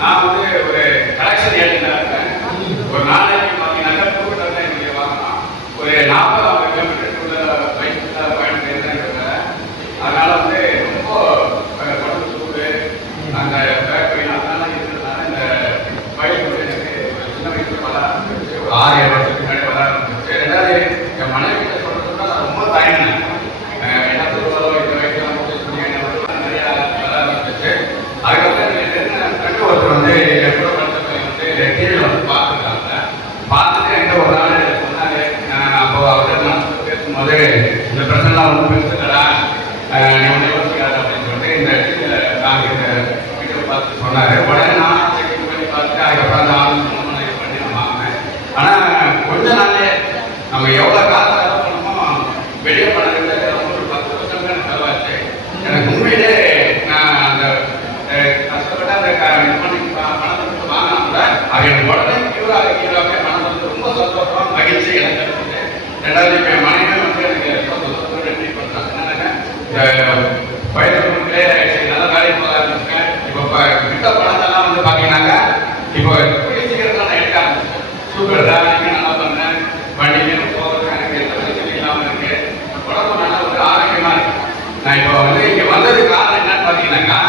நான் வந்து ஒரு கலெக்ஷன் ஏஜென்டாக இருக்கேன். ஒரு நாளைக்கு பார்த்தீங்கன்னாக்கா டூவீலர் தான் என்னுடைய வாகனம். ஒரு 40-50 கிலோமீட்டருக்குள்ள பைக் பயணம் இருக்கிறேன். அதனால வந்து ரொம்ப உடம்பு சூடு அந்த பேக் பெயின் அதெல்லாம் இருக்கிறதுனால இந்த பைக் வந்து எனக்கு ஒரு சின்ன வயசுல வர ஆரம்பிச்சு. ஒரு 6-7 வருஷத்துக்கு முன்னாடி வர ஆரம்பிச்சு. ரெண்டாவது என் மனைவி கிட்ட சொல்றதுன்னா நான் ரொம்ப தயங்கினேன். என்ன சொல்லுவாரோ இந்த வயசுல நிறைய வர ஆரம்பிச்சு. அதுக்கப்புறம் ஃப்ரெண்டு ஒருத்தர் வந்து எப்போ படத்தை வந்து டிவியில் வந்து பார்த்துருக்காங்க. பார்த்துட்டு என்கிட்ட ஒரு நாள் சொன்னாரு. அப்போ அவர்கிட்ட நான் பேசும்போது இந்த பிரச்சனைலாம் ஒன்றும் பெருசுலடா நீ ஒன்று யோசிக்காது அப்படின்னு சொல்லிட்டு இந்த டிவியில் நாங்கள் இந்த வீடியோ பார்த்து சொன்னார். உடனே நான் செக் பண்ணி பார்த்துட்டு அதுக்கப்புறம் அந்த ஆலோசனை பண்ணி நான் வாங்கினேன். ஆனால் கொஞ்ச நாளே நம்ம எவ்வளோ காசு செலவு பண்ணணுமோ வெளியே பண்ணதில்லை. ஒரு 10% எனக்கு செலவாச்சு. எனக்கு உண்மையிலே நான் அந்த கஷ்டப்பட்டு அந்த பணத்தை கொடுத்து வாங்கினா கூட அது எனக்கு உடனே கியூராக மனசு வந்து ரொம்ப சந்தோஷம் மகிழ்ச்சி எனக்கு இருக்குது. ரெண்டாவது இப்போ என் மனைவி வந்து எனக்கு சந்தோஷத்தோடு ட்ரீட் பண்ணுறாங்க. என்னன்னாக்க வயது கிளியர் ஆகிடுச்சு, நல்ல வேலைக்கு போக ஆரம்பிச்சிருக்கேன். இப்போ விட்ட பணத்தெல்லாம் வந்து பார்த்தீங்கன்னாக்கா இப்போ கூடிய சீக்கிரத்தில் நான் எடுக்க ஆரம்பிச்சேன். சூப்பர் டிராவலிங்கும் நல்லா பண்ணேன். வண்டியிலேயும் போகிறது எனக்கு எந்த பிரச்சனையும் இல்லாமல் இருக்கு. உடம்பு நல்லா ஒரு ஆரோக்கியமாக இருக்கு. நான் இப்போ வந்து இங்கே வந்ததுக்கு காரணம் என்னன்னு பார்த்தீங்கன்னாக்கா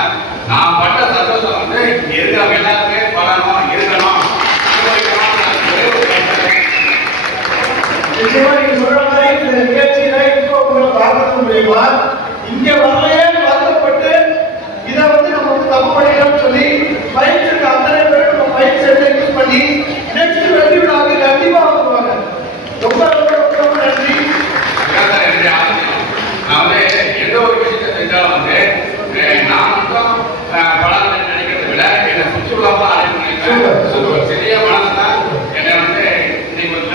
நான் பட்ட சந்தோஷம் வந்து இருக்கிறவங்க எல்லாருமே படணும் இருக்கணும். நீங்க சொல்ற மாதிரி இந்த நிகழ்ச்சியில இப்போ உங்களை பார்க்க முடியுமா? இங்க வரலையே வருத்தப்பட்டு இதை வந்து நம்ம வந்து தப்பு பண்ணிடலாம்னு சொல்லி பயிற்சி அத்தனை பேர் நம்ம பயிற்சி யூஸ் பண்ணி நெக்ஸ்ட் வெற்றி விழாவுக்கு கண்டிப்பா வருவாங்க. ரொம்ப ரொம்ப ரொம்ப நன்றி. நான் வந்து எந்த ஒரு விஷயத்தை செஞ்சாலும் வந்து நான் மட்டும் படம் நினைக்கிறத விட என்னை சுற்றுலாவா அழைப்பு சிறிய மனசு தான் என்னை வந்து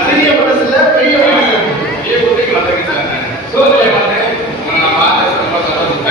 சிறிய மனசுல பெரிய குட்டிக்கு வந்திருக்கு சார். சூழ்நிலை வந்து உங்களை நான் பார்த்து ரொம்ப சந்தோஷம்.